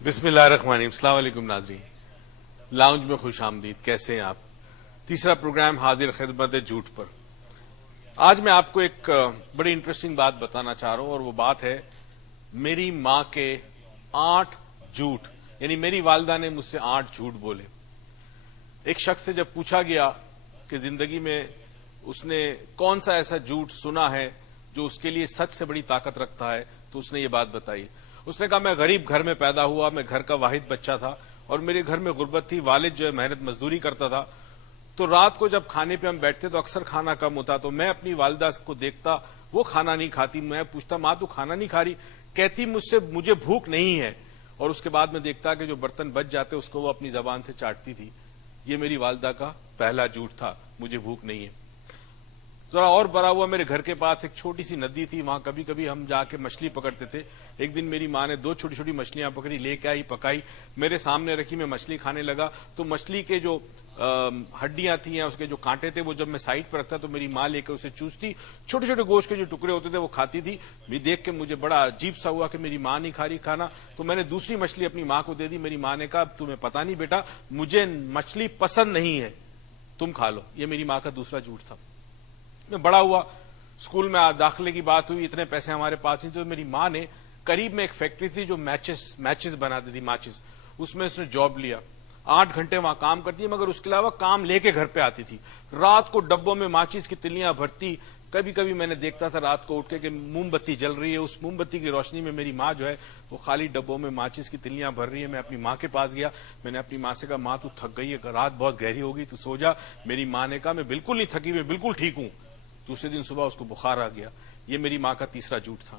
بسم اللہ الرحمن الرحیم۔ السلام علیکم ناظرین، لاؤنج میں خوش آمدید۔ کیسے ہیں آپ؟ تیسرا پروگرام حاضر خدمت جھوٹ پر۔ آج میں آپ کو ایک بڑی انٹرسٹنگ بات بتانا چاہ رہا ہوں، اور وہ بات ہے میری ماں کے 8 جھوٹ، یعنی میری والدہ نے مجھ سے 8 جھوٹ بولے۔ ایک شخص سے جب پوچھا گیا کہ زندگی میں اس نے کون سا ایسا جھوٹ سنا ہے جو اس کے لیے سچ سے بڑی طاقت رکھتا ہے، تو اس نے یہ بات بتائی۔ اس نے کہا میں غریب گھر میں پیدا ہوا، میں گھر کا واحد بچہ تھا اور میرے گھر میں غربت تھی، والد جو ہے محنت مزدوری کرتا تھا، تو رات کو جب کھانے پہ ہم بیٹھتے تو اکثر کھانا کم ہوتا، تو میں اپنی والدہ کو دیکھتا وہ کھانا نہیں کھاتی، میں پوچھتا ماں تو کھانا نہیں کھا رہی، کہتی مجھ سے مجھے بھوک نہیں ہے، اور اس کے بعد میں دیکھتا کہ جو برتن بچ جاتے اس کو وہ اپنی زبان سے چاٹتی تھی۔ یہ میری والدہ کا پہلا جھوٹ تھا، مجھے بھوک نہیں ہے۔ ذرا اور بڑا ہوا، میرے گھر کے پاس ایک چھوٹی سی ندی تھی، وہاں کبھی کبھی ہم جا کے مچھلی پکڑتے تھے۔ ایک دن میری ماں نے 2 چھوٹی چھوٹی مچھلیاں پکڑی، لے کے آئی، پکائی، میرے سامنے رکھی، میں مچھلی کھانے لگا تو مچھلی کے جو ہڈیاں تھیں یا اس کے جو کانٹے تھے وہ جب میں سائڈ پہ رکھتا تو میری ماں لے کے اسے چوستی، چھوٹے چھوٹے گوشت کے جو ٹکڑے ہوتے تھے وہ کھاتی تھی۔ بھی دیکھ کے مجھے بڑا عجیب سا ہوا کہ میری ماں نہیں کھا رہی کھانا، تو میں نے دوسری مچھلی اپنی ماں کو دے دی۔ میری ماں نے کہا تمہیں پتا نہیں بیٹا، مجھے مچھلی پسند نہیں ہے، تم کھا لو۔ یہ میری ماں کا دوسرا جھوٹ تھا۔ میں بڑا ہوا، اسکول میں داخلے کی بات ہوئی، اتنے پیسے ہمارے پاس نہیں، تو میری ماں نے قریب میں ایک فیکٹری تھی جو میچز بناتی تھی، ماچز، اس میں اس نے جاب لیا۔ 8 گھنٹے وہاں کام کرتی ہے، مگر اس کے علاوہ کام لے کے گھر پہ آتی تھی۔ رات کو ڈبوں میں ماچز کی تلیاں بھرتی، کبھی کبھی میں نے دیکھتا تھا رات کو اٹھ کے کہ موم بتی جل رہی ہے، اس موم بتی کی روشنی میں میری ماں جو ہے وہ خالی ڈبوں میں ماچز کی تلیاں بھر رہی ہے۔ میں اپنی ماں کے پاس گیا، میں نے اپنی ماں سے کہا ماں تو تھک گئی ہے، رات بہت گہری ہو گئی، تو سو جا۔ میری ماں نے کہا میں بالکل نہیں تھکی، میں بالکل ٹھیک ہوں۔ دوسرے دن صبح اس کو بخار آ گیا۔ یہ میری ماں کا تیسرا جھوٹ تھا۔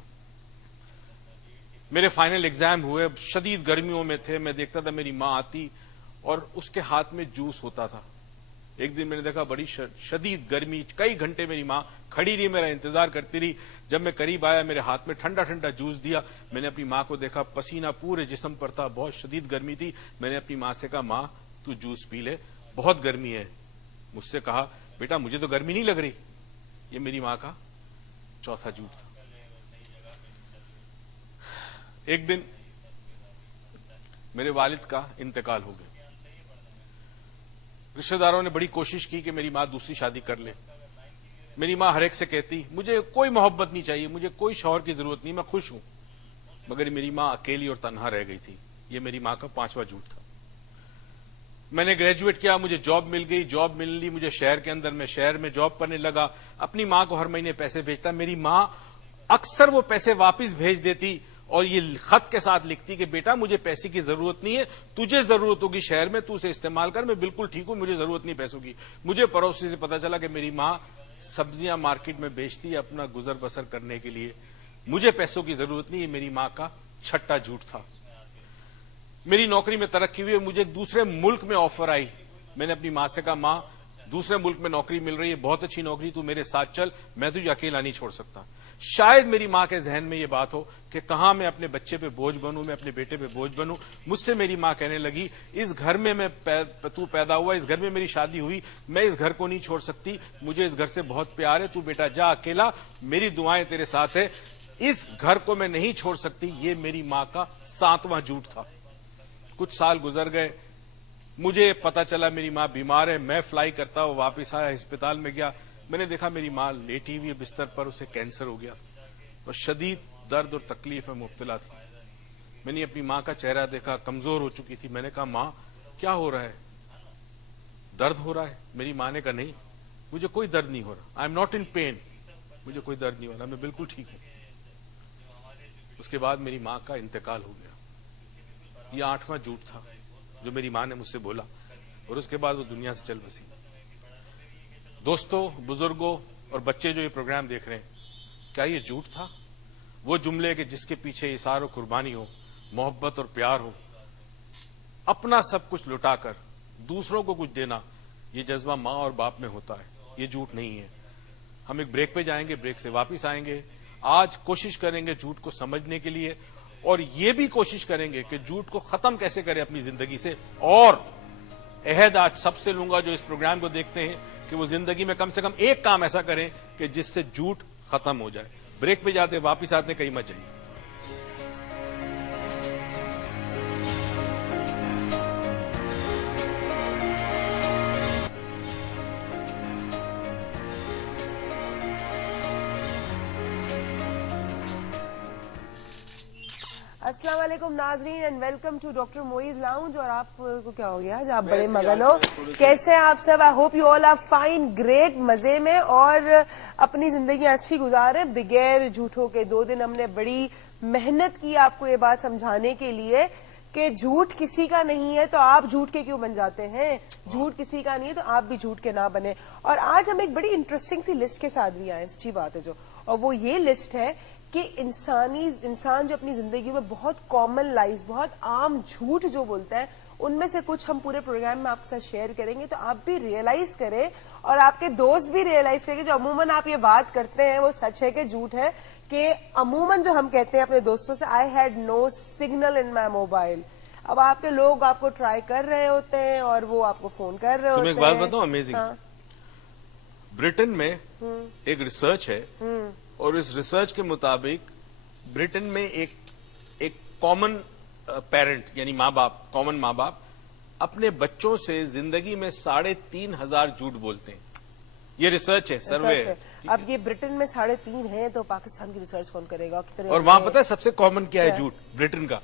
میرے فائنل ایگزام ہوئے، شدید گرمیوں میں تھے، میں دیکھتا تھا میری ماں آتی اور اس کے ہاتھ میں جوس ہوتا تھا۔ ایک دن میں نے دیکھا بڑی شدید گرمی، کئی گھنٹے میری ماں کھڑی رہی، میرا انتظار کرتی رہی۔ جب میں قریب آیا میرے ہاتھ میں ٹھنڈا ٹھنڈا جوس دیا، میں نے اپنی ماں کو دیکھا، پسینہ پورے جسم پر تھا، بہت شدید گرمی تھی۔ میں نے اپنی ماں سے کہا ماں تو جوس پی لے، بہت گرمی ہے۔ مجھ سے کہا بیٹا مجھے تو گرمی نہیں لگ رہی۔ یہ میری ماں کا چوتھا جھوٹ تھا۔ ایک دن میرے والد کا انتقال ہو گیا۔ رشتہ داروں نے بڑی کوشش کی کہ میری ماں دوسری شادی کر لے۔ میری ماں ہر ایک سے کہتی مجھے کوئی محبت نہیں چاہیے، مجھے کوئی شوہر کی ضرورت نہیں، میں خوش ہوں، مگر میری ماں اکیلی اور تنہا رہ گئی تھی۔ یہ میری ماں کا 5واں جھوٹ تھا۔ میں نے گریجویٹ کیا، مجھے جاب مل گئی، جاب مل لی مجھے شہر کے اندر، میں شہر میں جاب کرنے لگا، اپنی ماں کو ہر مہینے پیسے بھیجتا۔ میری ماں اکثر وہ پیسے واپس بھیج دیتی اور یہ خط کے ساتھ لکھتی کہ بیٹا مجھے پیسے کی ضرورت نہیں ہے، تجھے ضرورت ہوگی شہر میں تو اسے استعمال کر، میں بالکل ٹھیک ہوں، مجھے ضرورت نہیں پیسوں کی۔ مجھے پڑوسی سے پتا چلا کہ میری ماں سبزیاں مارکیٹ میں بیچتی ہے اپنا گزر بسر کرنے کے لیے، مجھے پیسوں کی ضرورت نہیں۔ یہ میری ماں کا 6واں جھوٹ تھا۔ میری نوکری میں ترقی ہوئی، مجھے ایک دوسرے ملک میں آفر آئی۔ میں نے اپنی ماں سے کہا ماں دوسرے ملک میں نوکری مل رہی ہے، بہت اچھی نوکری، تو میرے ساتھ چل، میں تجھے اکیلا نہیں چھوڑ سکتا۔ شاید میری ماں کے ذہن میں یہ بات ہو کہ کہاں میں اپنے بچے پہ بوجھ بنوں، میں اپنے بیٹے پہ بوجھ بنوں۔ مجھ سے میری ماں کہنے لگی اس گھر میں تو پیدا ہوا، اس گھر میں میری شادی ہوئی، میں اس گھر کو نہیں چھوڑ سکتی، مجھے اس گھر سے بہت پیار ہے، تو بیٹا جا اکیلا، میری دعائیں تیرے ساتھ ہے، اس گھر کو میں نہیں چھوڑ سکتی۔ یہ میری ماں کا 7واں جھوٹ تھا۔ کچھ سال گزر گئے، مجھے پتا چلا میری ماں بیمار ہے، میں فلائی کرتا ہوں، واپس آیا، ہسپتال میں گیا، میں نے دیکھا میری ماں لیٹی ہوئی بستر پر، اسے کینسر ہو گیا اور شدید درد اور تکلیف میں مبتلا تھی۔ میں نے اپنی ماں کا چہرہ دیکھا، کمزور ہو چکی تھی۔ میں نے کہا ماں کیا ہو رہا ہے، درد ہو رہا ہے؟ میری ماں نے کہا نہیں مجھے کوئی درد نہیں ہو رہا، I am not in pain, مجھے کوئی درد نہیں ہو رہا، میں بالکل ٹھیک ہوں۔ اس کے بعد میری ماں کا انتقال ہو گیا۔ یہ 8واں جھوٹ تھا جو میری ماں نے مجھ سے بولا، اور اس کے بعد وہ دنیا سے چل بسی۔ دوستوں، بزرگوں اور بچے جو یہ پروگرام دیکھ رہے ہیں، کیا یہ جھوٹ تھا؟ وہ جملے کہ جس کے پیچھے اثار و قربانی ہو، محبت اور پیار ہو، اپنا سب کچھ لٹا کر دوسروں کو کچھ دینا، یہ جذبہ ماں اور باپ میں ہوتا ہے، یہ جھوٹ نہیں ہے۔ ہم ایک بریک پہ جائیں گے، بریک سے واپس آئیں گے۔ آج کوشش کریں گے جھوٹ کو سمجھنے کے لیے، اور یہ بھی کوشش کریں گے کہ جھوٹ کو ختم کیسے کریں اپنی زندگی سے۔ اور عہد آج سب سے لوں گا جو اس پروگرام کو دیکھتے ہیں کہ وہ زندگی میں کم سے کم ایک کام ایسا کریں کہ جس سے جھوٹ ختم ہو جائے۔ بریک پہ جاتے واپس آتے، کہیں مت جائیے۔ السلام علیکم ناظرین and welcome to doctor Moiz lounge. اور آپ کو کیا ہو گیا آج؟ آپ بڑے مگن ہو. کیسے ہیں آپ سب؟ I hope you all are fine, great, مزے میں اور اپنی زندگی اچھی گزارے بغیر جھوٹوں کے. 2 دن ہم نے بڑی محنت کی آپ کو یہ بات سمجھانے کے لیے کہ جھوٹ کسی کا نہیں ہے تو آپ جھوٹ کے کیوں بن جاتے ہیں. جھوٹ کسی کا نہیں ہے تو آپ بھی جھوٹ کے نہ بنے. اور آج ہم ایک بڑی انٹرسٹنگ سی لسٹ کے ساتھ بھی آئے, سچی بات ہے جو, اور وہ یہ لسٹ ہے کہ انسان جو اپنی زندگی میں بہت کامن لائز, بہت عام جھوٹ جو بولتا ہے, ان میں سے کچھ ہم پورے پروگرام میں آپ کے ساتھ شیئر کریں گے تو آپ بھی ریئلائز کریں اور آپ کے دوست بھی ریئلائز کریں کہ جو عموماً آپ یہ بات کرتے ہیں وہ سچ ہے کہ جھوٹ ہے. کہ عموماً جو ہم کہتے ہیں اپنے دوستوں سے I had no signal in my mobile, اب آپ کے لوگ آپ کو ٹرائی کر رہے ہوتے ہیں اور وہ آپ کو فون کر رہے ہوتے ہیں. تمہیں ایک بات بتاؤں امیزنگ, برٹن میں ایک ریسرچ ہے اور اس ریسرچ کے مطابق برٹن میں ایک کامن پیرنٹ یعنی ماں باپ, کامن ماں باپ اپنے بچوں سے زندگی میں 3,500 جھوٹ بولتے ہیں. یہ ریسرچ ہے, سروے ہے. اب یہ برٹن میں 3.5 ہیں تو پاکستان کی ریسرچ کون کرے گا؟ اور وہاں پتہ ہے سب سے کامن کیا ہے جھوٹ برٹن کا؟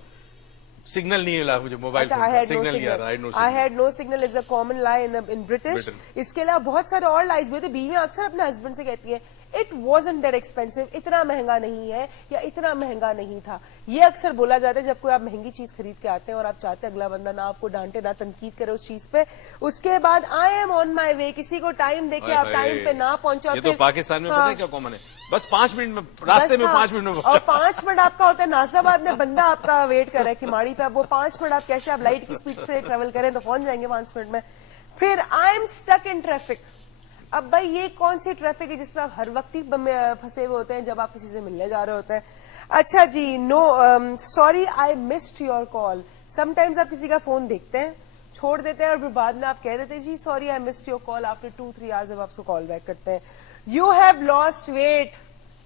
سگنل نہیں ملا مجھے موبائل فون کا, سگنل نہیں آ رہا. I had no signal is a common lie in British. اس کے علاوہ بہت سارے اور لائز بھی ہوتے. بیویاں اکثر اپنے ہسبینڈ سے کہتی ہے اٹ wasn't that expensive, اتنا مہنگا نہیں ہے یا اتنا مہنگا نہیں تھا. یہ اکثر بولا جاتا ہے جب کوئی آپ مہنگی چیز خرید کے آتے ہیں اور آپ چاہتے ہیں اگلا بندہ نہ آپ کو ڈانٹے نہ تنقید کرے اس چیز پہ. اس کے بعد آئی ایم آن مائی وے, کسی کو ٹائم دے کے آپ ٹائم پہ نہ پہنچو. یہ تو پاکستان میں پتہ ہے کیا کامن ہے, بس 5 منٹ میں راستے میں 5 منٹ میں اور 5 منٹ آپ کا ہوتا ہے. ناصر آباد میں بندہ آپ کا ویٹ کر رہا ہے کھماڑی پہ, اب وہ 5 منٹ آپ کیسے آپ لائٹ کی اسپیڈ سے ٹریول کریں تو پہنچ جائیں گے 5 منٹ میں. پھر I am stuck in traffic. اب بھائی یہ کون سی ٹریفک ہے جس میں آپ ہر وقت ہی پھنسے ہوئے ہوتے ہیں جب آپ کسی سے ملنے جا رہے ہوتے ہیں. اچھا جی, no sorry I missed your call. Sometimes آپ کسی کا فون دیکھتے ہیں, چھوڑ دیتے ہیں اور پھر بعد میں آپ کہہ دیتے ہیں جی sorry I missed your call after 2-3 hours, جب آپ اس کو کال بیک کرتے ہیں. You have lost wait.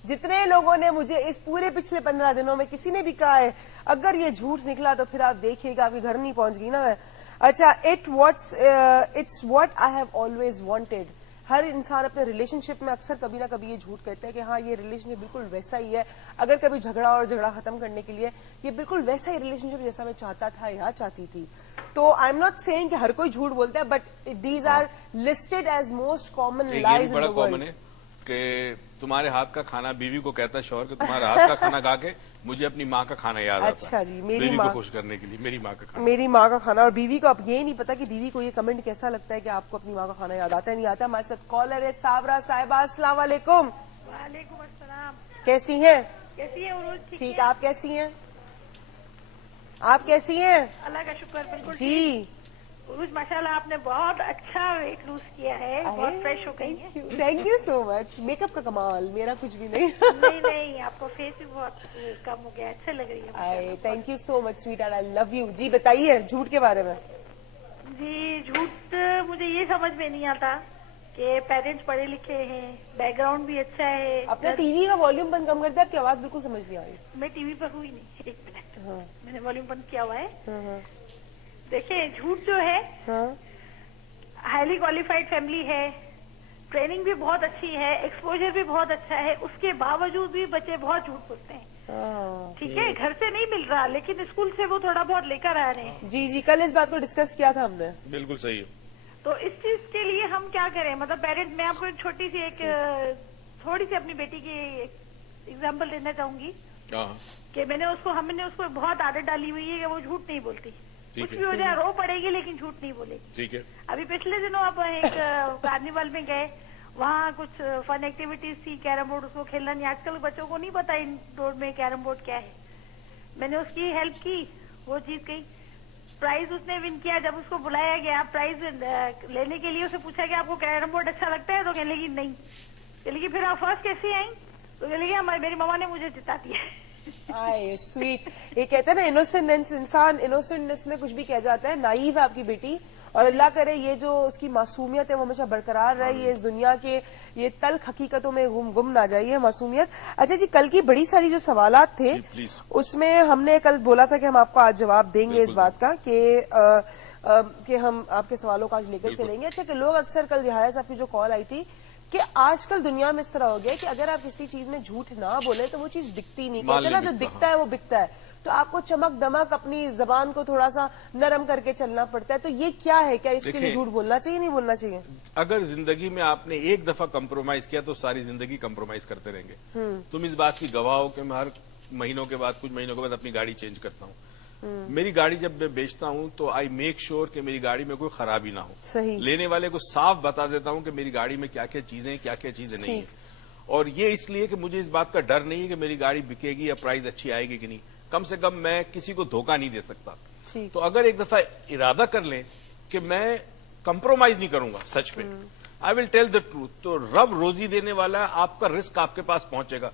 جتنے لوگوں نے مجھے اس پورے پچھلے 15 دنوں میں کسی نے بھی کہا ہے اگر یہ جھوٹ نکلا تو پھر آپ دیکھیے گا آپ کے گھر نہیں پہنچ گئی نا میں. اچھا, it's what I have always wanted. ہر انسان اپنے ریلیشن شپ میں اکثر کبھی نہ کبھی یہ جھوٹ کہتا ہے کہ ہاں یہ ریلیشن شپ بالکل ویسا ہی ہے. اگر کبھی جھگڑا ختم کرنے کے لیے یہ بالکل ویسا ہی ریلیشن شپ جیسا میں چاہتا تھا یا چاہتی تھی. تو آئی ایم ناٹ سیئنگ کہ ہر کوئی جھوٹ بولتا ہے, but these are listed as most common lies in the world. کہ تمہارے ہاتھ کا کھانا بیوی کو کہتا ہے شوہر کہ تمہارے ہاتھ کا کھانا کھا کے مجھے اپنی ماں کا کھانا یاد آتا ہے. اچھا جی, بیوی کو خوش کرنے کے لیے میری ماں کا کھانا, میری ماں کا کھانا. اور بیوی کو اب یہ نہیں پتا کہ بیوی کو یہ کمنٹ کیسا لگتا ہے کہ آپ کو اپنی ماں کا کھانا یاد آتا ہے نہیں آتا. ہمارے ساتھ کالر ہے صابرہ صاحبہ. السلام علیکم. وعلیکم السلام. کیسی ہیں؟ کیسی ہے عروج؟ ٹھیک. آپ کیسی ہیں؟ آپ کیسی ہیں؟ اللہ کا شکر. بالکل جی عروج ماشاءاللہ آپ نے بہت اچھا ویٹ لوز کیا ہے, بہت فریش ہو گئی ہے. Thank you so much. Make up کا کمال, میرا کچھ بھی نہیں. نہیں آپ کو فیس بھی بہت کم ہو گیا, اچھا لگ رہی ہے. Thank you so much sweetheart, I love you. جی بتائیے جھوٹ کے بارے میں. جی جھوٹ مجھے یہ سمجھ میں نہیں آتا کہ پیرنٹس پڑھے لکھے ہیں, بیک گراؤنڈ بھی اچھا ہے. اپنا ٹی وی کا والیوم بند کم کرتے ہیں, آپ کی آواز بالکل سمجھ نہیں آ رہی. میں ٹی وی پر ہوئی نہیں, 1 منٹ, میں نے والیوم بند کیا ہوا ہے. دیکھیں جھوٹ جو ہے ہائیلی کوالیفائڈ فیملی ہے, ٹریننگ بھی بہت اچھی ہے, ایکسپوجر بھی بہت اچھا ہے, اس کے باوجود بھی بچے بہت جھوٹ بولتے ہیں. ٹھیک ہے, گھر سے نہیں مل رہا لیکن اسکول سے وہ تھوڑا بہت لے کر آ رہے ہیں. جی کل اس بات کو ڈسکس کیا تھا ہم نے. بالکل صحیح ہے. تو اس چیز کے لیے ہم کیا کریں, مطلب پیرنٹ, میں آپ کو ایک چھوٹی سی تھوڑی سی اپنی بیٹی کی ایگزامپل دینا چاہوں گی کہ ہم نے اس کو بہت عادت ڈالی ہوئی ہے کہ وہ جھوٹ نہیں بولتی. کچھ بھی ہو جائے رو پڑے گی لیکن جھوٹ نہیں بولے گی. ٹھیک ہے. ابھی پچھلے دنوں آپ ایک کارنیول میں گئے, وہاں کچھ فن ایکٹیویٹیز تھی, کیرم بورڈ, اس کو کھیلنا نہیں. آج کل بچوں کو نہیں پتا انڈور میں کیرم بورڈ کیا ہے. میں نے اس کی ہیلپ کی, وہ چیز گئی, پرائز اس نے ون کیا. جب اس کو بلایا گیا پرائز لینے کے لیے, اسے پوچھا کہ آپ کو کیرم بورڈ اچھا لگتا ہے, تو کہنے لگی نہیں. کہنے لگی پھر آپ فرسٹ کیسے آئیں, تو کہنے لگی میری ماما نے مجھے جتا دیا. سویٹ. یہ کہتے ہیں نا انوسینٹنس, انسان انوسینٹنس میں کچھ بھی کہہ جاتا ہے. نائیو ہے آپ کی بیٹی, اور اللہ کرے یہ جو اس کی معصومیت ہے وہ ہمیشہ برقرار رہے, یہ اس دنیا کے یہ تلخ حقیقتوں میں گم نہ جائیے معصومیت. اچھا جی, کل کی بڑی ساری جو سوالات تھے اس میں ہم نے کل بولا تھا کہ ہم آپ کو آج جواب دیں گے اس بات کا کہ ہم آپ کے سوالوں کا آج لے کر چلیں گے. اچھا کہ لوگ اکثر کل رہایا صاحب کی جو کال آئی تھی کہ آج کل دنیا میں اس طرح ہو گیا کہ اگر آپ کسی چیز میں جھوٹ نہ بولے تو وہ چیز بکتی نہیں. کہتے نا جو دکھتا ہے وہ بکتا ہے. تو آپ کو چمک دمک اپنی زبان کو تھوڑا سا نرم کر کے چلنا پڑتا ہے. تو یہ کیا ہے, کیا اس کے لیے جھوٹ بولنا چاہیے نہیں بولنا چاہیے؟ اگر زندگی میں آپ نے ایک دفعہ کمپرومائز کیا تو ساری زندگی کمپرومائز کرتے رہیں گے. تم اس بات کی گواہ ہو کہ میں ہر مہینوں کے بعد کچھ مہینوں کے بعد اپنی گاڑی چینج کرتا ہوں. میری گاڑی جب میں بیچتا ہوں تو آئی میک شیور کہ میری گاڑی میں کوئی خرابی نہ ہو. صحیح. لینے والے کو صاف بتا دیتا ہوں کہ میری گاڑی میں کیا کیا چیزیں کیا کیا چیزیں نہیں ہیں. اور یہ اس لیے کہ مجھے اس بات کا ڈر نہیں ہے کہ میری گاڑی بکے گی یا پرائز اچھی آئے گی کہ نہیں. کم سے کم میں کسی کو دھوکہ نہیں دے سکتا. تو اگر ایک دفعہ ارادہ کر لیں کہ میں کمپرومائز نہیں کروں گا سچ پہ, آئی ول ٹیل دا ٹروتھ, تو رب روزی دینے والا ہے, آپ کا رزق آپ کے پاس پہنچے گا.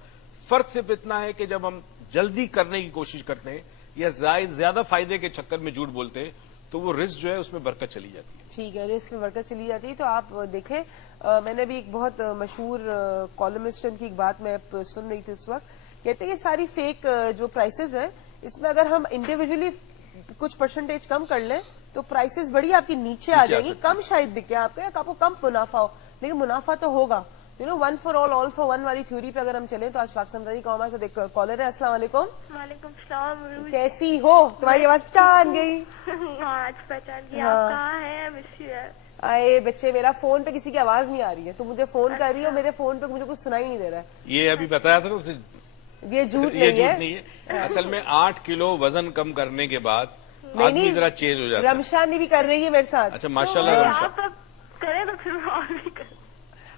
فرق صرف اتنا ہے کہ جب ہم جلدی کرنے کی کوشش کرتے ہیں یا زیادہ فائدے کے چکر میں جھوٹ بولتے ہیں تو وہ رزق جو ہے اس میں برکت چلی جاتی ہے. ٹھیک ہے, رزق میں برکت چلی جاتی ہے. تو آپ دیکھیں, میں نے بھی ایک بہت مشہور کالمسٹ کی ایک بات میں سن رہی تھی اس وقت, کہتے ہیں یہ ساری فیک جو پرائسز ہیں اس میں اگر ہم انڈیویجلی کچھ پرسنٹیج کم کر لیں تو پرائسز بڑی آپ کی نیچے آ جائیں گی. کم شاید بکے آپ کا, آپ کو کم منافع ہو, لیکن منافع تو ہوگا. One for all for one والی تھیوری پہ اگر ہم چلیں تو آج پاکستان کا ہمارے ساتھ ایک کالر ہے. السلام علیکم. وعلیکم السلام. کیسی ہو؟ تمہاری آواز پہچان گئی. آج پہچان گیا. آپ کہاں ہیں؟ آئے بچے, میرا فون پہ کسی کی آواز نہیں آ رہی ہے, تو مجھے فون کر رہی ہے اور میرے فون پہ مجھے کچھ سنائی نہیں دے رہا ہے. یہ ابھی بتایا تھا نا اسے, یہ جھوٹ نہیں ہے. اصل میں 8 کلو وزن کم کرنے کے بعد آدمی ذرا چینج ہو جاتا ہے. رمشان بھی کر رہی ہے میرے ساتھ. اچھا ماشاء اللہ. آپ کریں تو پھر اور بھی کریں.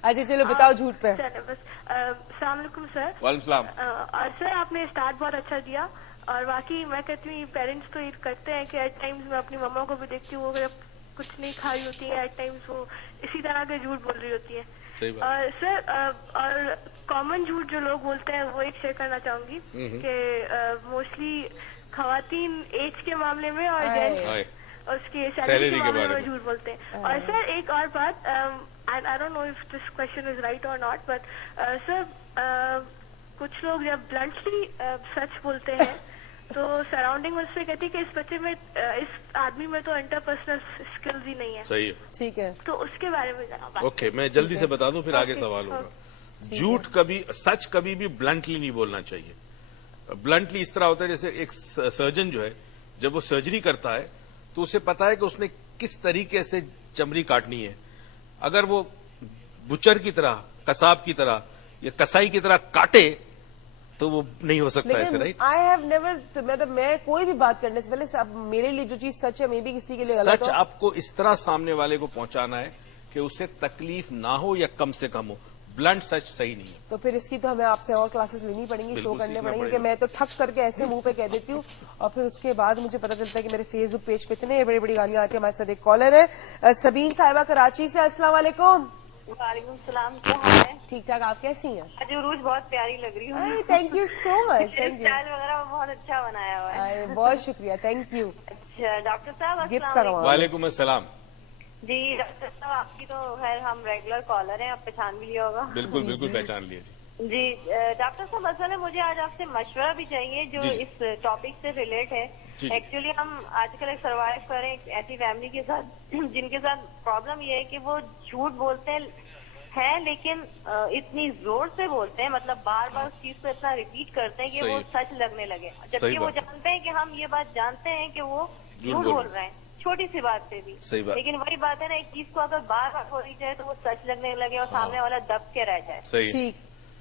اچھا چلو بتاؤ جھوٹ پہ. بس السلام علیکم سر. وعلیکم السلام. اور سر آپ نے اسٹارٹ بہت اچھا دیا, اور واقعی میں کہتی ہوں پیرنٹس تو یہ کرتے ہیں کہ ایٹ ٹائمز میں اپنی مما کو بھی دیکھتی ہوں, وہ کچھ نہیں کھائی ہوتی ہے ایٹ ٹائمز وہ اسی طرح کے جھوٹ بول رہی ہوتی ہے. اور سر اور کامن جھوٹ جو لوگ بولتے ہیں وہ ایک شیئر کرنا چاہوں گی کہ موسٹلی خواتین ایج کے معاملے میں اور جینٹس اس کی سیلری کے معاملے میں جھوٹ بولتے ہیں. اور سر ایک اور بات, I don't know if this question is right or not, but sir, کچھ لوگ جب بلنٹلی سچ بولتے ہیں تو سراؤنڈنگ اس سے کہتی ہے کہ اس بچے میں اس آدمی میں تو انٹرپرسنل اسکلز ہی نہیں ہے. صحیح ہے. ٹھیک ہے, تو اس کے بارے میں ذرا بات. اوکے, میں جلدی سے بتا دوں پھر آگے سوال ہوگا. جھوٹ سچ کبھی بھی بلنٹلی نہیں بولنا چاہیے. بلنٹلی اس طرح ہوتا ہے جیسے ایک سرجن جو ہے جب وہ سرجری کرتا ہے تو اسے پتا ہے کہ اس نے کس طریقے سے چمڑی کاٹنی ہے. اگر وہ بچر کی طرح, قصاب کی طرح یا کسائی کی طرح کاٹے تو وہ نہیں ہو سکتا ایسے, رائٹ؟ آئی ہیو نیور, مطلب میں کوئی بھی بات کرنے سے پہلے میرے لیے جو چیز سچ ہے مے بی کسی کے لیے غلط ہو. سچ آپ کو اس طرح سامنے والے کو پہنچانا ہے کہ اسے تکلیف نہ ہو یا کم سے کم ہو. بلنٹ سچ صحیح نہیں ہے. تو پھر اس کی تو ہمیں آپ سے اور کلاسز لینی پڑیں گی, شو کرنے پڑیں گے, کہ میں تو ٹھک کر کے ایسے منہ پہ کہہ دیتی ہوں اور پھر اس کے بعد مجھے پتا چلتا ہے کہ میرے فیس بک پیج پہ اتنے بڑی بڑی گالیاں آتی ہیں. ہمارے ساتھ ایک کالر ہے سبین صاحبہ کراچی سے. السلام علیکم. وعلیکم السلام. کیا حال ہے؟ ٹھیک ٹھاک, آپ کیسی ہیں؟ آج عروج بہت پیاری لگ رہی ہوں. Thank you so much. Thank you. Style وغیرہ بہت اچھا بنایا ہوا ہے. بہت شکریہ, تھینک یو. اچھا ڈاکٹر صاحب گفٹ السلام علیکم. وعلیکم السلام. جی ڈاکٹر صاحب آپ کی تو خیر ہم ریگولر کالر ہیں, آپ پہچان بھی لیا ہوگا. بالکل بالکل پہچان لیے. جی ڈاکٹر صاحب اصل ہے مجھے آج آپ سے مشورہ بھی چاہیے جو اس ٹاپک سے ریلیٹ ہے. ایکچولی ہم آج کل ایک سروائو کر رہے ہیں ایک ایسی فیملی کے ساتھ جن کے ساتھ پرابلم یہ ہے کہ وہ جھوٹ بولتے ہیں لیکن اتنی زور سے بولتے ہیں, مطلب بار بار اس چیز کو اتنا ریپیٹ کرتے ہیں کہ وہ سچ لگنے لگے, جبکہ وہ جانتے ہیں کہ ہم یہ بات جانتے ہیں کہ وہ جھوٹ بول رہے ہیں چھوٹی سی بات پہ بھی. لیکن وہی بات ہے نا, ایک چیز کو اگر بار بار ہو رہی جائے تو وہ سچ لگنے لگے اور سامنے والا دب کے رہ جائے.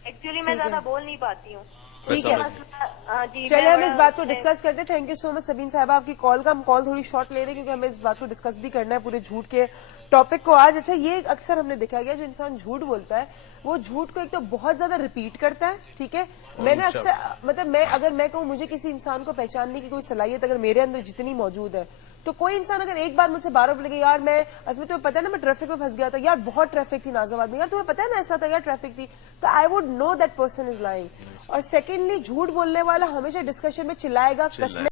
ایکچولی میں زیادہ بول نہیں پاتی ہوں. ٹھیک ہے, چلیے ہم اس بات کو ڈسکس کرتے ہیں. تھینک یو سو مچ سبین صاحبہ آپ کی کال کا. ہم کال تھوڑی شارٹ لے رہے ہیں کیونکہ ہمیں اس بات کو ڈسکس بھی کرنا ہے پورے جھوٹ کے ٹاپک کو آج. اچھا, یہ اکثر ہم نے دیکھا گیا جو انسان جھوٹ بولتا ہے وہ جھوٹ کو ایک تو بہت زیادہ ریپیٹ کرتا ہے. ٹھیک ہے, میں نے اکثر مطلب اگر میں کہوں مجھے کسی انسان کو پہچاننے کی کوئی صلاحیت اگر میرے اندر جتنی موجود ہے تو کوئی انسان اگر ایک بار مجھ سے بار بار بولے گا یار میں اصل میں تمہیں پتا ہے نا میں ٹریفک میں پھنس گیا تھا, یار بہت ٹریفک تھی ناز آباد میں, یار تمہیں پتا ہے نا ایسا تھا, یار ٹریفک تھی, تو I would know that person is lying. اور سیکنڈلی جھوٹ بولنے والا ہمیشہ ڈسکشن میں چلائے گا, قسمیں